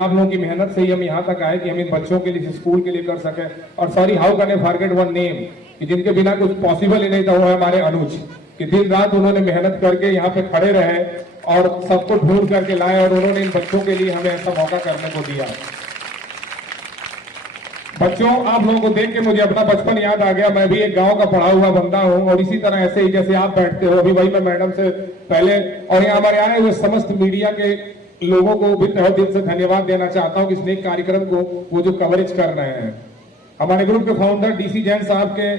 आप लोगों की मेहनत से ही हम यहाँ तक आए कि हम इन बच्चों के लिए स्कूल के लिए कर सके। और sorry, how can I forget one name, कि जिनके बिना कुछ पॉसिबल ही नहीं था, वो है हमारे अनुज, कि दिन रात उन्होंने मेहनत करके यहाँ पे खड़े रहे और सबको ढूंढ करके लाए और उन्होंने इन बच्चों के लिए हमें ऐसा मौका करने को दिया। बच्चों, आप लोगों को देख के मुझे अपना बचपन याद आ गया। मैं भी एक गांव का पढ़ा हुआ बंदा हूं और इसी तरह ऐसे ही जैसे आप बैठते हो अभी, वही मैं मैडम से पहले और यहाँ हमारे आए हुए समस्त मीडिया के लोगों को भी तहे दिल से धन्यवाद देना चाहता हूं कि इस कार्यक्रम को वो जो कवरेज कर रहे हैं। हमारे ग्रुप के फाउंडर डीसी जैन साहब के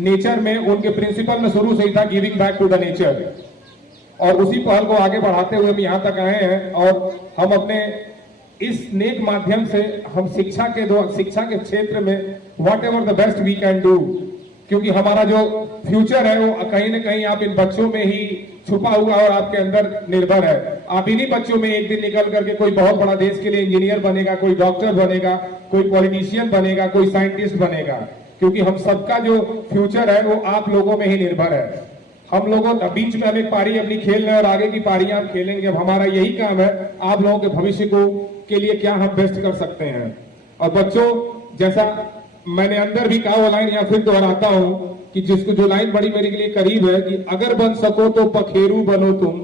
नेचर में, उनके प्रिंसिपल में शुरू से ही था giving back to the nature, और उसी पहल को आगे बढ़ाते हुए हम यहाँ तक आए हैं। और हम अपने इस नेक माध्यम से हम शिक्षा के क्षेत्र में whatever the best we can do, क्योंकि हमारा जो फ्यूचर है वो कहीं ना कहीं आप इन बच्चों में ही छुपा हुआ और आपके अंदर निर्भर है। आप इन्हीं बच्चों में एक दिन निकल करके कोई बहुत बड़ा देश के लिए इंजीनियर बनेगा, कोई डॉक्टर बनेगा, कोई पॉलिटिशियन बनेगा, कोई साइंटिस्ट बनेगा, क्योंकि हम सबका जो फ्यूचर है वो आप लोगों में ही निर्भर है। हम लोगों बीच में हम एक पारी अपनी खेल रहे हैं और आगे की पारियां आप खेलेंगे। अब हमारा यही काम है आप लोगों के भविष्य को के लिए क्या हम बेस्ट कर सकते हैं। और बच्चों, जैसा मैंने अंदर भी कहा वो लाइन या फिर दोहराता हूं कि जिसको जो लाइन बड़ी मेरे के लिए करीब है कि अगर बन सको तो पखेरू बनो तुम,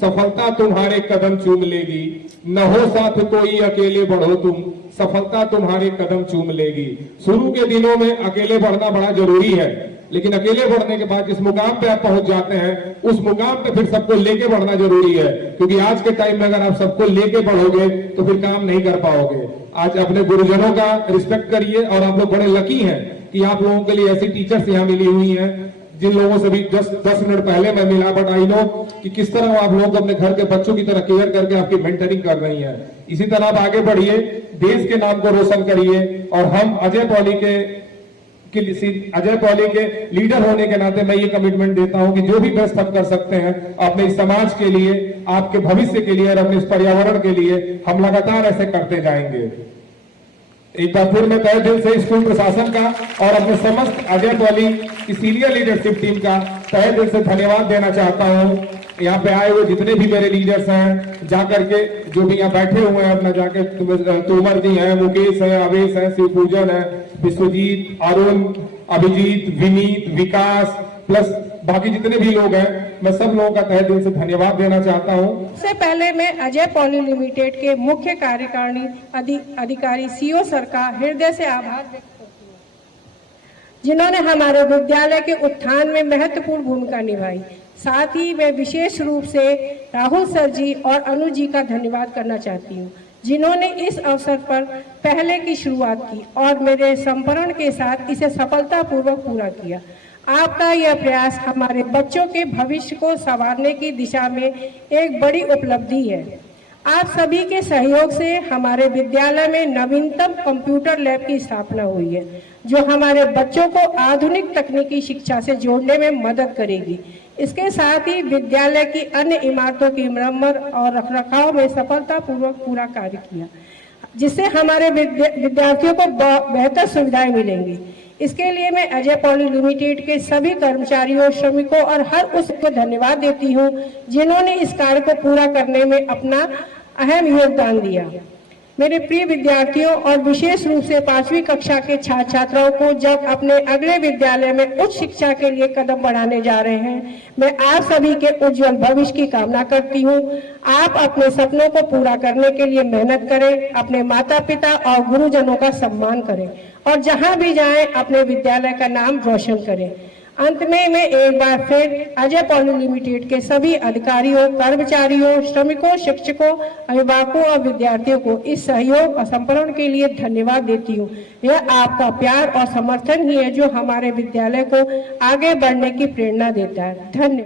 सफलता तुम्हारे कदम चूम लेगी, न हो साथ कोई अकेले बढ़ो तुम, सफलता तुम्हारे कदम चूम लेगी। शुरू के दिनों में अकेले बढ़ना बड़ा जरूरी है, लेकिन अकेले बढ़ने के बाद जिस मुकाम पे आप पहुंच जाते हैं उस मुकाम पे फिर सबको लेके बढ़ना जरूरी है, क्योंकि आज के टाइम में अगर आप सबको लेके बढ़ोगे तो फिर काम नहीं कर पाओगे। आज अपने गुरुजनों का रिस्पेक्ट करिए, और आप लोग बड़े लकी हैं कि आप लोगों के लिए ऐसी टीचर्स यहाँ मिली हुई हैं जिन लोगों से भी 10 मिनट पहले मैं मिला, बट आई नो कि किस तरह आप लोग अपने घर के बच्चों की तरह केयर करके आपकी मेंटरिंग कर रही हैं। इसी तरह आप आगे बढ़िए, देश के नाम को रोशन करिए। और हम अजय पॉली के लीडर होने के नाते मैं ये कमिटमेंट देता हूं कि जो भी बेस्ट हम कर सकते हैं अपने इस समाज के लिए, आपके भविष्य के लिए और अपने इस पर्यावरण के लिए हम लगातार ऐसे करते जाएंगे। एक बार फिर मैं तहे दिल से स्कूल प्रशासन का और अपने समस्त अजय पॉली की सीनियर लीडरशिप टीम का तहे दिल से धन्यवाद देना चाहता हूं। यहाँ पे आए हुए जितने भी मेरे लीडर्स हैं, जाकर के जो भी यहाँ बैठे हुए हैं अपना जाके, तोमर जी हैं, मुकेश है, आवेश है, शिवपूजन है, विश्वजीत, अरुण, अभिजीत, विनीत, विकास, प्लस बाकी जितने भी लोग हैं, मैं सब लोगों का तहे दिल से धन्यवाद देना चाहता हूं। सबसे पहले मैं अजय पॉली लिमिटेड के मुख्य कार्यकारिणी अधिकारी सीओ सर का हृदय से आभार व्यक्त करती हूँ, जिन्होंने हमारे विद्यालय के उत्थान में महत्वपूर्ण भूमिका निभाई। साथ ही मैं विशेष रूप से राहुल सर जी और अनुज जी का धन्यवाद करना चाहती हूँ, जिन्होंने इस अवसर पर पहले की शुरुआत की और मेरे समर्पण के साथ इसे सफलतापूर्वक पूरा किया। आपका यह प्रयास हमारे बच्चों के भविष्य को संवारने की दिशा में एक बड़ी उपलब्धि है। आप सभी के सहयोग से हमारे विद्यालय में नवीनतम कंप्यूटर लैब की स्थापना हुई है, जो हमारे बच्चों को आधुनिक तकनीकी शिक्षा से जोड़ने में मदद करेगी। इसके साथ ही विद्यालय की अन्य इमारतों की मरम्मत और रखरखाव में सफलतापूर्वक पूरा कार्य किया, जिससे हमारे विद्यार्थियों को बेहतर सुविधाएं मिलेंगी। इसके लिए मैं अजय पॉली लिमिटेड के सभी कर्मचारियों, श्रमिकों और हर उसको धन्यवाद देती हूं, जिन्होंने इस कार्य को पूरा करने में अपना अहम योगदान दिया। मेरे प्रिय विद्यार्थियों और विशेष रूप से 5वीं कक्षा के छात्र छात्राओं को जब अपने अगले विद्यालय में उच्च शिक्षा के लिए कदम बढ़ाने जा रहे हैं, मैं आप सभी के उज्जवल भविष्य की कामना करती हूं। आप अपने सपनों को पूरा करने के लिए मेहनत करें, अपने माता पिता और गुरुजनों का सम्मान करें और जहां भी जाएं अपने विद्यालय का नाम रोशन करें। अंत में मैं एक बार फिर अजय पॉली लिमिटेड के सभी अधिकारियों, कर्मचारियों, श्रमिकों, शिक्षकों, अभिभावकों और विद्यार्थियों को इस सहयोग और समर्पण के लिए धन्यवाद देती हूँ। यह आपका प्यार और समर्थन ही है जो हमारे विद्यालय को आगे बढ़ने की प्रेरणा देता है। धन्यवाद।